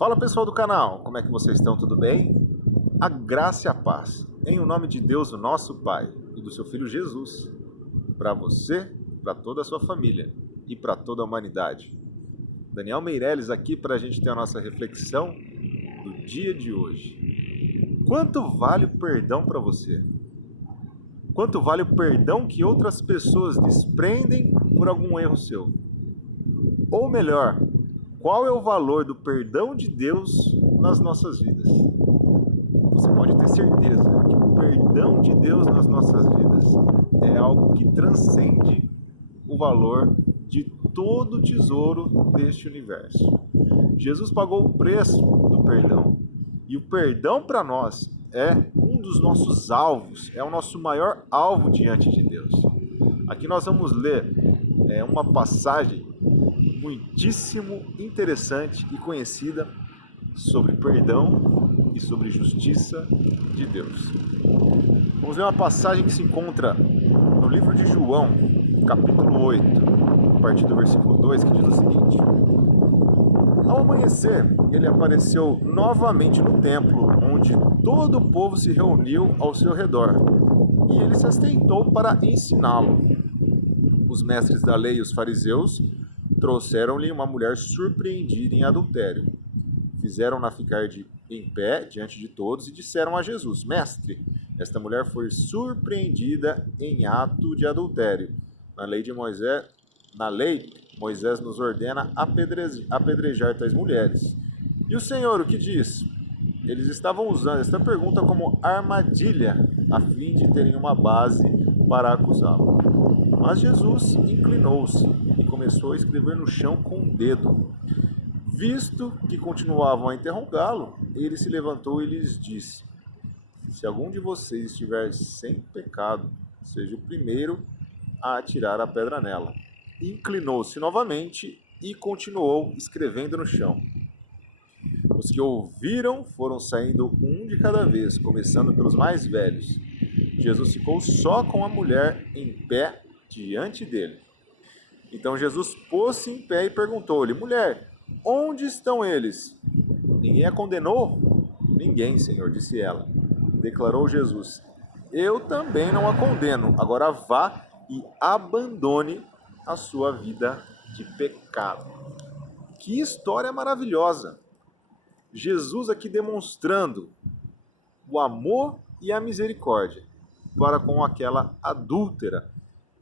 Fala pessoal do canal, como é que vocês estão? Tudo bem? A graça e a paz, em o nome de Deus, o nosso Pai, e do seu Filho Jesus, para você, para toda a sua família e para toda a humanidade. Daniel Meirelles aqui para a gente ter a nossa reflexão do dia de hoje. Quanto vale o perdão para você? Quanto vale o perdão que outras pessoas desprendem por algum erro seu? Ou melhor, qual é o valor do perdão de Deus nas nossas vidas? Você pode ter certeza que o perdão de Deus nas nossas vidas é algo que transcende o valor de todo o tesouro deste universo. Jesus pagou o preço do perdão. E o perdão para nós é um dos nossos alvos, é o nosso maior alvo diante de Deus. Aqui nós vamos ler uma passagem muitíssimo interessante e conhecida sobre perdão e sobre justiça de Deus. Vamos ver uma passagem que se encontra no livro de João, capítulo 8, a partir do versículo 2, que diz o seguinte: Ao amanhecer, ele apareceu novamente no templo, onde todo o povo se reuniu ao seu redor, e ele se assentou para ensiná-lo. Os mestres da lei e os fariseus trouxeram-lhe uma mulher surpreendida em adultério. Fizeram-na ficar em pé diante de todos e disseram a Jesus: Mestre, esta mulher foi surpreendida em ato de adultério. Na lei, Moisés nos ordena apedrejar tais mulheres. E o Senhor o que diz? Eles estavam usando esta pergunta como armadilha, a fim de terem uma base para acusá-lo. Mas Jesus inclinou-se e começou a escrever no chão com o dedo. Visto que continuavam a interrogá-lo, ele se levantou e lhes disse: Se algum de vocês estiver sem pecado, seja o primeiro a atirar a pedra nela. Inclinou-se novamente e continuou escrevendo no chão. Os que ouviram foram saindo um de cada vez, começando pelos mais velhos. Jesus ficou só com a mulher em pé diante dele. Então Jesus pôs-se em pé e perguntou-lhe: Mulher, onde estão eles? Ninguém a condenou? Ninguém, Senhor, disse ela. Declarou Jesus: Eu também não a condeno. Agora vá e abandone a sua vida de pecado. Que história maravilhosa! Jesus aqui demonstrando o amor e a misericórdia para com aquela adúltera.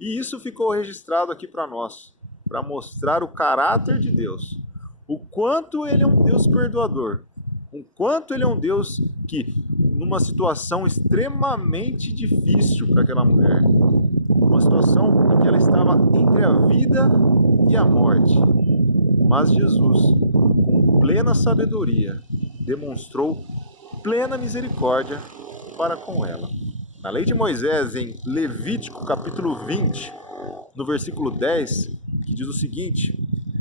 E isso ficou registrado aqui para nós, para mostrar o caráter de Deus, o quanto Ele é um Deus perdoador, o quanto Ele é um Deus que, numa situação extremamente difícil para aquela mulher, uma situação em que ela estava entre a vida e a morte, mas Jesus, com plena sabedoria, demonstrou plena misericórdia para com ela. Na lei de Moisés, em Levítico capítulo 20, no versículo 10, que diz o seguinte: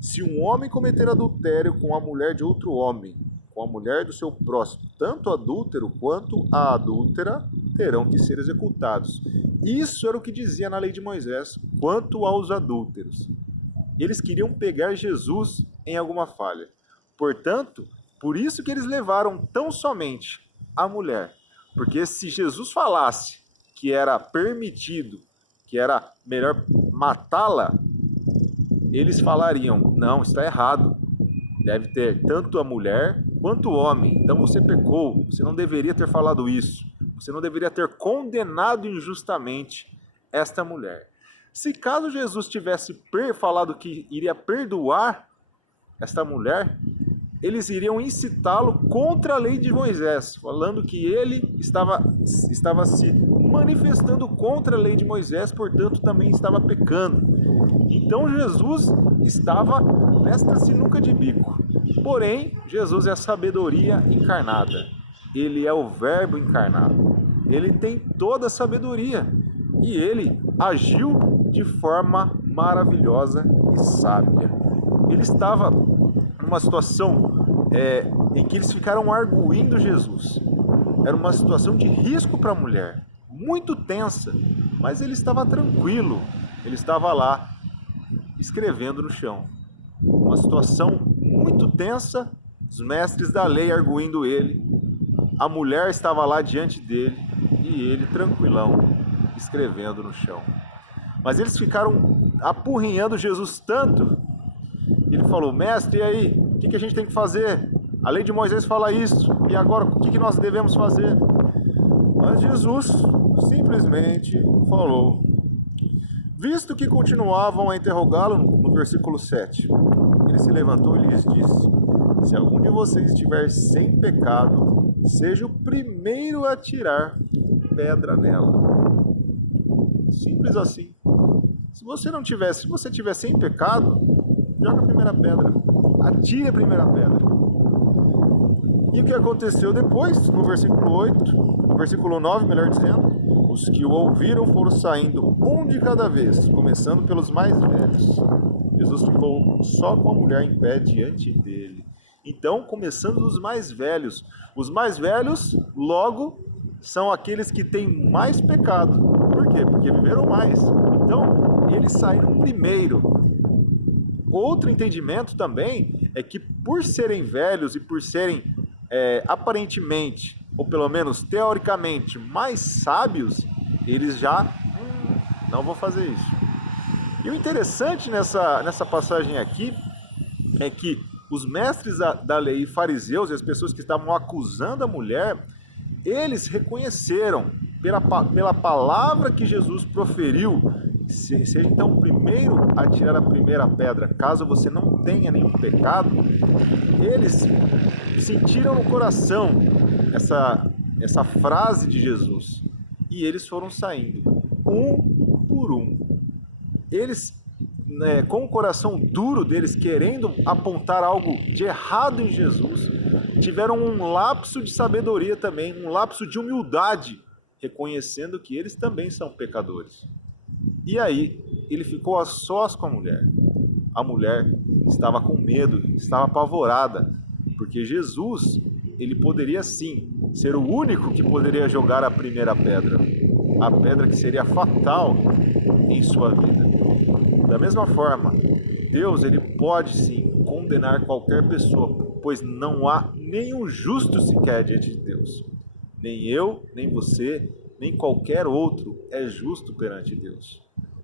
Se um homem cometer adultério com a mulher de outro homem, com a mulher do seu próximo, tanto o adúltero quanto a adúltera terão que ser executados. Isso era o que dizia na lei de Moisés quanto aos adúlteros. Eles queriam pegar Jesus em alguma falha. Portanto, por isso que eles levaram tão somente a mulher. Porque se Jesus falasse que era permitido, que era melhor matá-la, eles falariam: não, está errado. Deve ter tanto a mulher quanto o homem. Então você pecou, você não deveria ter falado isso. Você não deveria ter condenado injustamente esta mulher. Se caso Jesus tivesse falado que iria perdoar esta mulher, eles iriam incitá-lo contra a lei de Moisés, falando que ele estava se manifestando contra a lei de Moisés, portanto também estava pecando. Então Jesus estava nesta sinuca de bico. Porém, Jesus é a sabedoria encarnada. Ele é o verbo encarnado. Ele tem toda a sabedoria. E ele agiu de forma maravilhosa e sábia. Ele estava numa situação em que eles ficaram arguindo Jesus. Era uma situação de risco para a mulher, muito tensa, mas ele estava tranquilo. Ele estava lá escrevendo no chão. Uma situação muito tensa os mestres da lei arguindo ele, a mulher estava lá diante dele e ele tranquilão, escrevendo no chão. Mas eles ficaram apurrinhando Jesus tanto, ele falou: mestre, e aí? O que a gente tem que fazer? A lei de Moisés fala isso, e agora o que nós devemos fazer? Mas Jesus simplesmente falou. Visto que continuavam a interrogá-lo, no versículo 7, ele se levantou e lhes disse: se algum de vocês estiver sem pecado, seja o primeiro a tirar pedra nela. Simples assim. Se você tiver sem pecado, joga a primeira pedra. Atire a primeira pedra. E o que aconteceu depois, no versículo 8, versículo 9, melhor dizendo, os que o ouviram foram saindo um de cada vez, começando pelos mais velhos. Jesus ficou só com a mulher em pé diante dele. Então, começando dos mais velhos. Os mais velhos, logo, são aqueles que têm mais pecado. Por quê? Porque viveram mais. Então, eles saíram primeiro. Outro entendimento também é que por serem velhos e por serem aparentemente, ou pelo menos teoricamente, mais sábios, eles já não vão fazer isso. E o interessante nessa passagem aqui é que os mestres da lei e fariseus e as pessoas que estavam acusando a mulher, eles reconheceram pela palavra que Jesus proferiu, seja então o primeiro a tirar a primeira pedra, caso você não tenha nenhum pecado, eles sentiram no coração essa frase de Jesus e eles foram saindo, um por um. Eles, com o coração duro deles, querendo apontar algo de errado em Jesus, tiveram um lapso de sabedoria também, um lapso de humildade, reconhecendo que eles também são pecadores. E aí, ele ficou a sós com a mulher. A mulher estava com medo, estava apavorada, porque Jesus, ele poderia sim ser o único que poderia jogar a primeira pedra, a pedra que seria fatal em sua vida. Da mesma forma, Deus, ele pode sim condenar qualquer pessoa, pois não há nenhum justo sequer diante de Deus. Nem eu, nem você, nem qualquer outro é justo perante Deus.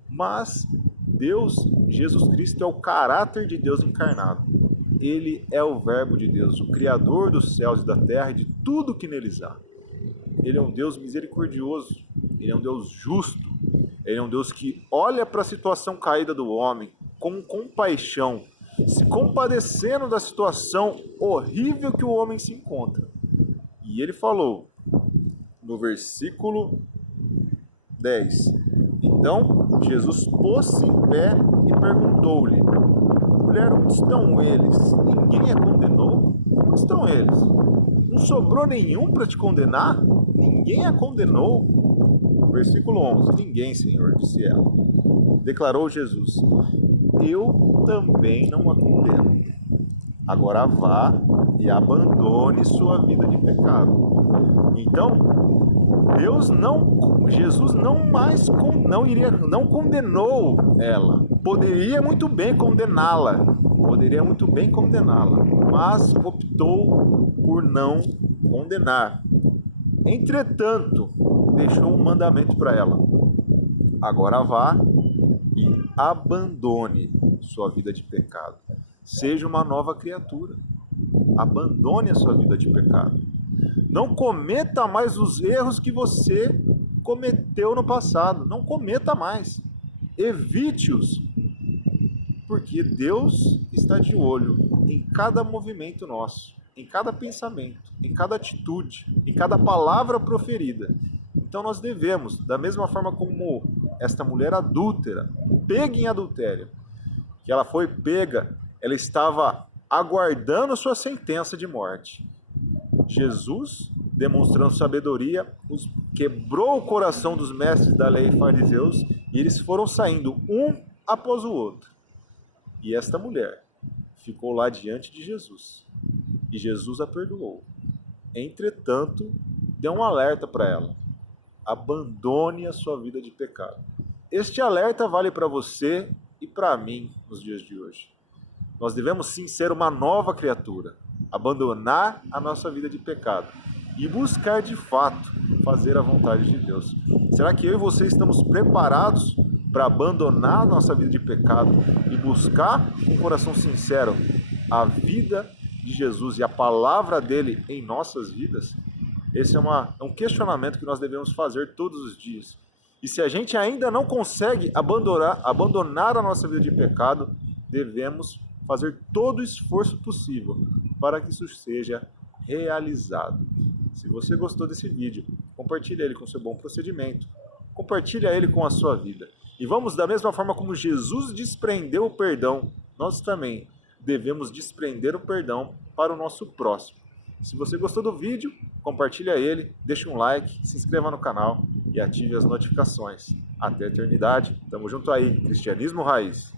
Mas Deus, Jesus Cristo, é o caráter de Deus encarnado. Ele é o verbo de Deus, o Criador dos céus e da terra e de tudo que neles há. Ele é um Deus misericordioso, ele é um Deus justo, ele é um Deus que olha para a situação caída do homem com compaixão, se compadecendo da situação horrível que o homem se encontra. E ele falou, no versículo 10, então Jesus pôs-se em pé e perguntou-lhe: mulher, onde estão eles? Ninguém a condenou? Onde estão eles? Não sobrou nenhum para te condenar? Ninguém a condenou? Versículo 11, ninguém, Senhor, disse ela. Declarou Jesus: eu também não a condeno. Agora vá e abandone sua vida de pecado. Então, Jesus não condenou ela. Poderia muito bem condená-la, mas optou por não condenar. Entretanto, deixou um mandamento para ela: agora vá e abandone sua vida de pecado. Seja uma nova criatura. Abandone a sua vida de pecado. Não cometa mais os erros que você cometeu no passado. Não cometa mais. Evite-os. Porque Deus está de olho em cada movimento nosso, em cada pensamento, em cada atitude, em cada palavra proferida. Então nós devemos, da mesma forma como esta mulher adúltera, pega em adultério, que ela foi pega, ela estava aguardando sua sentença de morte. Jesus, demonstrando sabedoria, quebrou o coração dos mestres da lei e fariseus, e eles foram saindo um após o outro. E esta mulher ficou lá diante de Jesus, e Jesus a perdoou. Entretanto, deu um alerta para ela: abandone a sua vida de pecado. Este alerta vale para você e para mim nos dias de hoje. Nós devemos sim ser uma nova criatura. abandonar a nossa vida de pecado e buscar de fato fazer a vontade de Deus. Será que eu e você estamos preparados para abandonar a nossa vida de pecado e buscar com um coração sincero a vida de Jesus e a palavra dele em nossas vidas? Esse é um questionamento que nós devemos fazer todos os dias. E se a gente ainda não consegue abandonar a nossa vida de pecado, devemos fazer todo o esforço possível para que isso seja realizado. Se você gostou desse vídeo, compartilhe ele com seu bom procedimento, compartilhe ele com a sua vida. E vamos, da mesma forma como Jesus desprendeu o perdão, nós também devemos desprender o perdão para o nosso próximo. Se você gostou do vídeo, compartilhe ele, deixe um like, se inscreva no canal e ative as notificações. Até a eternidade. Tamo junto aí, Cristianismo Raiz.